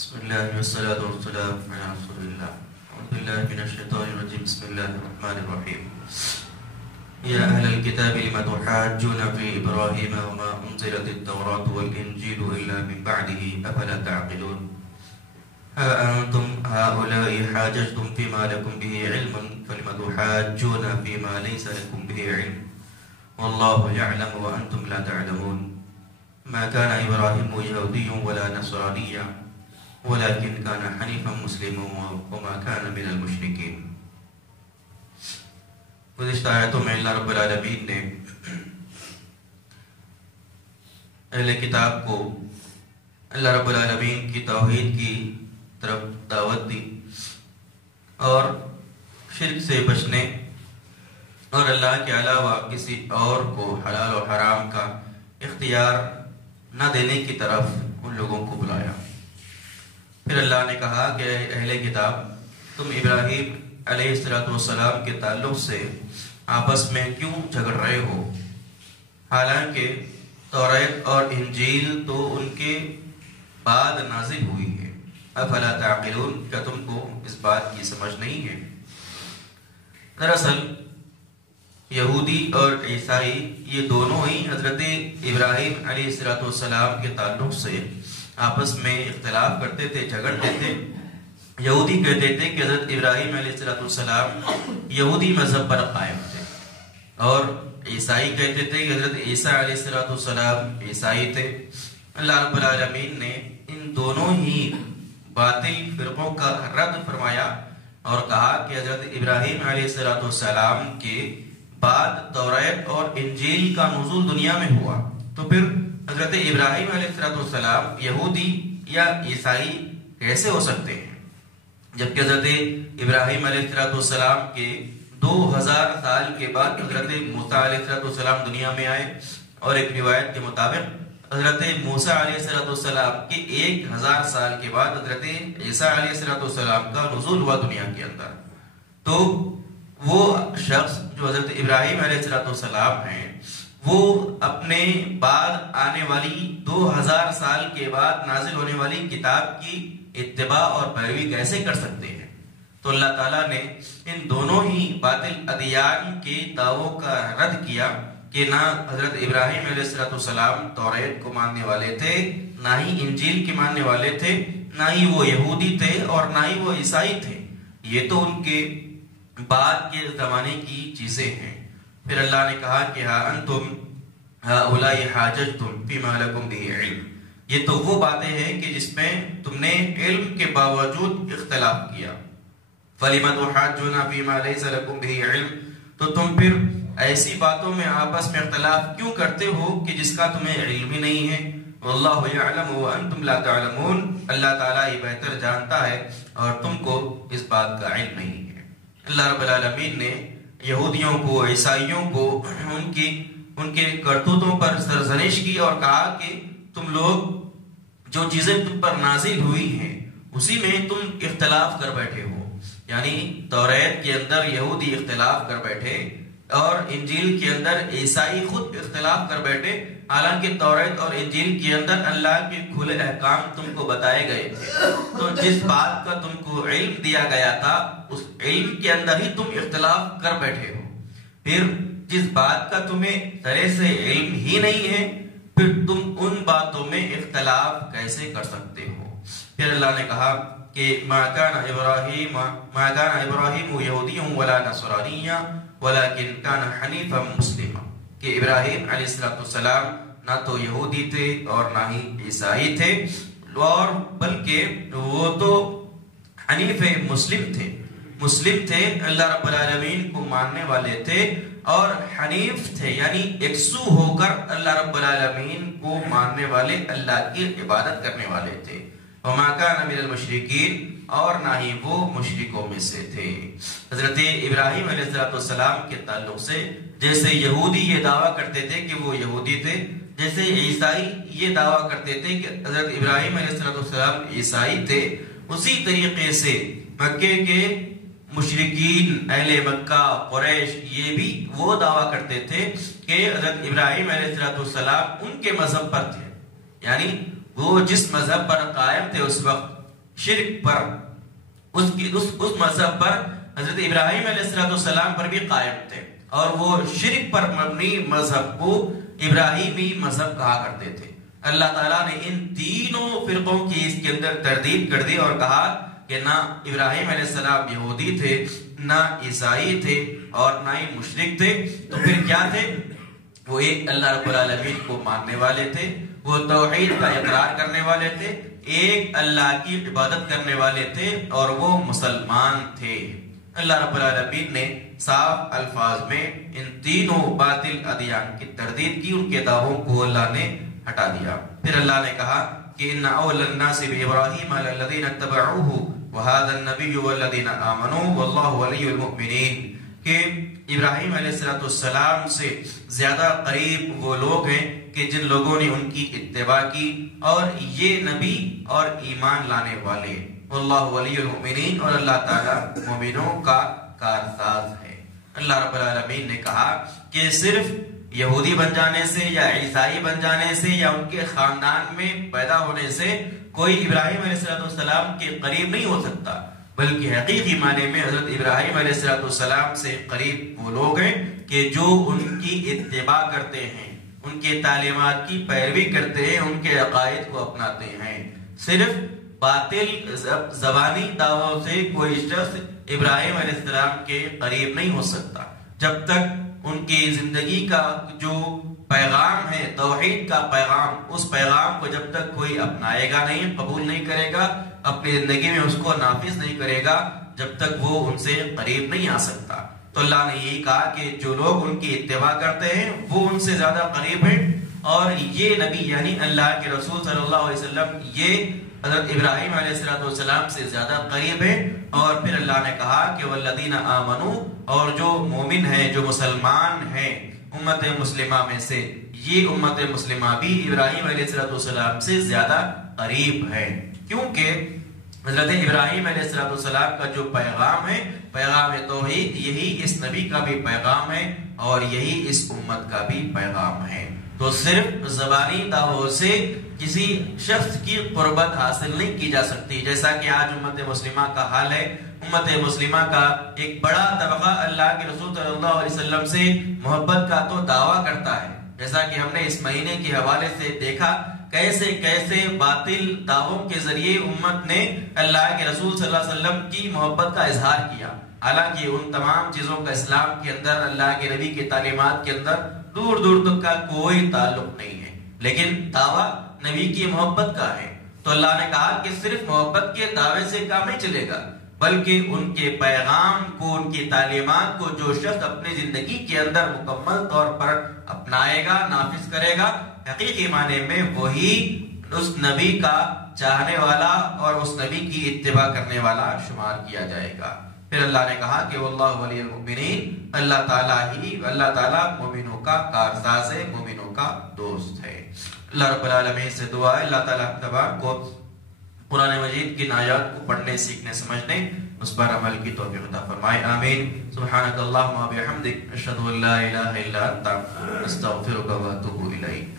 بسم الله والصلاة والسلام على رسول الله. أعوذ بالله من الشيطان الرجيم. بسم الله الرحمن الرحيم. يا أهل الكتاب لم تحاجون في إبراهيم وما أنزلت التوراة والإنجيل إلا من بعده أفلا تعقلون. ها أنتم هؤلاء حاججتم فيما لكم به علم فلم تحاجون فيما ليس لكم به علم والله يعلم وأنتم لا تعلمون. ما كان إبراهيم يهوديا ولا نصرانيا ولكن كان حنيفا مسلما وما كان من المشركين. گزشتہ آیتوں میں اللہ رب العالمین نے اہل کتاب کو اللہ رب العالمین کی توحید کی طرف دعوت دی اور شرک سے بچنے اور اللہ کے علاوہ کسی اور کو حلال و حرام کا اختیار نہ دینے کی طرف ان لوگوں کو بلایا. پھر اللہ نے کہا کہ اہل کتاب تم ابراہیم علیہ السلام کے تعلق سے آپس میں کیوں جھگڑ رہے ہو حالانکہ توریت اور انجیل تو ان کے بعد نازل ہوئی ہے. افلا تعقلون، کیا تم کو اس بات کی سمجھ نہیں ہے؟ دراصل یہودی اور عیسائی یہ دونوں ہی حضرت ابراہیم علیہ السلام کے تعلق سے آپس میں اختلاف کرتے تھے، جھگڑتے تھے. یہودی کہتے تھے کہ حضرت ابراہیم علیہ السلام یہودی مذہب پر قائم تھے اور عیسائی کہتے تھے کہ حضرت عیسیٰ علیہ السلام عیسائی تھے. اللہ رب العالمین نے ان دونوں ہی باطل فرقوں کا رد فرمایا اور کہا کہ حضرت ابراہیم علیہ السلام کے بعد توریت اور انجیل کا نزول دنیا میں ہوا، تو پھر حضرت ابراہیم علیہ السلام یہودی یا عیسائی کیسے ہو سکتے ہیں جبکہ حضرت ابراہیم علیہ السلام کے 2000 سال کے بعد حضرت موسیٰ علیہ السلام دنیا میں آئے اور ایک روایت کے مطابق حضرت موسیٰ علیہ السلام کے 1000 سال کے بعد حضرت عیسیٰ علیہ السلام کا نزول ہوا دنیا کے اندر. تو وہ شخص جو حضرت ابراہیم علیہ السلام ہیں وہ اپنے بعد آنے والی 2000 سال کے بعد نازل ہونے والی کتاب کی اتباع اور پیروی کیسے کر سکتے ہیں؟ تو اللہ تعالیٰ نے ان دونوں ہی باطل ادیان کے دعووں کا رد کیا کہ نہ حضرت ابراہیم علیہ السلام توریت کو ماننے والے تھے، نہ ہی انجیل کے ماننے والے تھے، نہ ہی وہ یہودی تھے اور نہ ہی وہ عیسائی تھے. یہ تو ان کے بعد کے زمانے کی چیزیں ہیں. پھر اللہ نے کہا کہ ہاں انتم ہؤلاء حاججتم فیما لکم بہ علم، یہ تو وہ باتیں ہیں کہ جس میں تم نے علم کے باوجود اختلاف کیا. فلم تحاجون فیما لیس لکم بہ علم، تو تم پھر ایسی باتوں میں آپس میں اختلاف کیوں کرتے ہو کہ جس کا تمہیں علم ہی نہیں ہے. واللہ یعلم وانتم لا تعلمون، اللہ تعالیٰ یہ بہتر جانتا ہے اور تم کو اس بات کا علم نہیں ہے. اللہ رب العالمین نے یہودیوں کو، عیسائیوں کو ان کے کرتوتوں پر سرزنش کی اور کہا کہ تم لوگ جو چیزیں تم پر نازل ہوئی ہیں اسی میں تم اختلاف کر بیٹھے ہو. یعنی توریت کے اندر یہودی اختلاف کر بیٹھے اور انجیل کے اندر عیسائی خود اختلاف کر بیٹھے، حالانکہ توریت اور انجیل کے اندر اللہ کے کھلے احکام تم کو بتائے گئے تھے. تو جس بات کا تم کو علم دیا گیا تھا اس علم کے اندر ہی تم اختلاف کر بیٹھے ہو. پھر جس بات کا تمہیں طرح سے علم ہی نہیں ہے پھر تم ان باتوں میں اختلاف کیسے کر سکتے ہو؟ پھر اللہ نے کہا کہ ما کان ابراہیم یہودیا ولا نصرانیا ولکن کان حنیفا مسلما، کہ ابراہیم علیہ السلام نہ تو یہودی تھے اور نہ ہی عیسائی تھے اور بلکہ وہ تو حنیف مسلم تھے، اللہ رب العالمین کو ماننے والے تھے اور حنیف تھے، یعنی یکسو ہو کر اللہ رب العالمین کو ماننے والے، اللہ کی عبادت کرنے والے تھے. وما کان من المشرکین، اور نہ ہی وہ مشرکوں میں سے تھے. حضرت ابراہیم علیہ السلام کے تعلق سے جیسے یہودی یہ دعویٰ کرتے تھے کہ وہ یہودی تھے، جیسے عیسائی یہ دعویٰ کرتے تھے کہ حضرت ابراہیم علیہ السلام عیسائی تھے، اسی طریقے سے مکے کے مشرکین اہل مکہ قریش یہ بھی وہ دعویٰ کرتے تھے کہ حضرت ابراہیم علیہ السلام ان کے مذہب پر تھے. یعنی وہ جس مذہب پر قائم تھے اس وقت شرک پر، اس مذہب پر حضرت ابراہیم علیہ السلام پر بھی قائم تھے، اور وہ شرک پر مبنی مذہب کو ابراہیمی مذہب کہا کرتے تھے۔ اللہ تعالیٰ نے ان تینوں فرقوں کی اس کے اندر تردید کر دی اور کہا کہ نہ ابراہیم علیہ السلام یہودی تھے، نہ عیسائی تھے، اور نہ ہی مشرک تھے، تو پھر کیا تھے؟ وہ ایک اللہ رب العالمین کو ماننے والے تھے، وہ توحید کا اقرار کرنے والے تھے، ایک اللہ کی عبادت کرنے والے تھے، اور وہ مسلمان تھے۔ اللہ رب العالمین نے صاف الفاظ میں ان تینوں باطل ادیان کی تردید کی، ان کے دعووں کو اللہ نے ہٹا دیا۔ پھر اللہ نے کہا کہ ان اول الناس بابراہیم الذین اتبعوه وهذا النبی والذین آمنوا واللہ ولی المؤمنین، کہ ابراہیم علیہ السلام سے زیادہ قریب وہ لوگ ہیں کہ جن لوگوں نے ان کی اتباع کی، اور یہ نبی اور ایمان لانے والے، واللہ ولی المؤمنین، اور اللہ تعالیٰ مومنوں کا کارساز ہے۔ اللہ رب العالمین نے کہا کہ صرف یہودی بن جانے سے یا عیسائی بن جانے سے یا ان کے خاندان میں پیدا ہونے سے کوئی ابراہیم علیہ السلام کے قریب نہیں ہو سکتا، بلکہ حقیقی معنی میں حضرت ابراہیم علیہ السلام سے قریب وہ لوگ ہیں کہ جو ان کی اتباع کرتے ہیں، ان کے تعلیمات کی پیروی کرتے ہیں، ان کے عقائد کو اپناتے ہیں۔ صرف باطل زبانی دعووں سے کوئی شخص ابراہیم علیہ السلام کے قریب نہیں ہو سکتا، جب تک ان کی زندگی کا جو پیغام ہے توحید کا پیغام، اس پیغام کو جب تک کوئی اپنائے گا نہیں، قبول نہیں کرے گا، اپنی زندگی میں اس کو نافذ نہیں کرے گا، جب تک وہ ان سے قریب نہیں آ سکتا۔ تو اللہ نے یہی کہا کہ جو لوگ ان کی اتباع کرتے ہیں وہ ان سے زیادہ قریب ہیں، اور یہ نبی یعنی اللہ کے رسول صلی اللہ علیہ وسلم یہ حضرت ابراہیم علیہ السلام سے زیادہ قریب ہے۔ اور پھر اللہ نے کہا کہ والذین آمنوا، اور جو مومن ہیں، جو مسلمان ہیں امت مسلمہ میں سے، یہ امت مسلمہ بھی ابراہیم علیہ السلام سے زیادہ قریب ہے، کیونکہ حضرت ابراہیم علیہ السلام کا جو پیغام ہے، پیغام توحید، یہی اس نبی کا بھی پیغام ہے اور یہی اس امت کا بھی پیغام ہے۔ تو صرف زبانی دعووں سے کسی شخص کی قربت حاصل نہیں کی جا سکتی، جیسا کہ آج امت مسلمہ کا حال ہے۔ امت مسلمہ کا ایک بڑا طبقہ اللہ کے رسول صلی اللہ علیہ وسلم سے محبت کا تو دعویٰ کرتا ہے، جیسا کہ ہم نے اس مہینے کے حوالے سے دیکھا کیسے کیسے باطل دعووں کے ذریعے امت نے اللہ کے رسول صلی اللہ علیہ وسلم کی محبت کا اظہار کیا، حالانکہ ان تمام چیزوں کا اسلام کے اندر، اللہ کے نبی کی تعلیمات کے اندر دور دور تک کا کوئی تعلق نہیں ہے، لیکن دعویٰ نبی کی محبت کا ہے۔ تو اللہ نے کہا کہ صرف محبت کے دعوے سے کام نہیں چلے گا، بلکہ ان کے پیغام کو، ان کی تعلیمات کو جو شخص اپنی زندگی کے اندر مکمل طور پر اپنائے گا، نافذ کرے گا، حقیقی معنی میں وہی اس نبی کا چاہنے والا اور اس نبی کی اتباع کرنے والا شمار کیا جائے گا۔ پھر اللہ نے کہا کہ واللہ ولی المؤمنین، اللہ تعالیٰ مومنوں کا کارساز ہے، مومنوں کا دوست ہے۔ اللہ رب العالمین سے دعا ہے اللہ تعالیٰ تبارک کو قرآن مجید کی آیات کو پڑھنے، سیکھنے، سمجھنے، اس پر عمل کی توفیق عطا فرمائے، آمین۔ سبحانک اللہم و بحمدک، اشہد ان لا الہ الا انت، استغفرک و اتوب الیک۔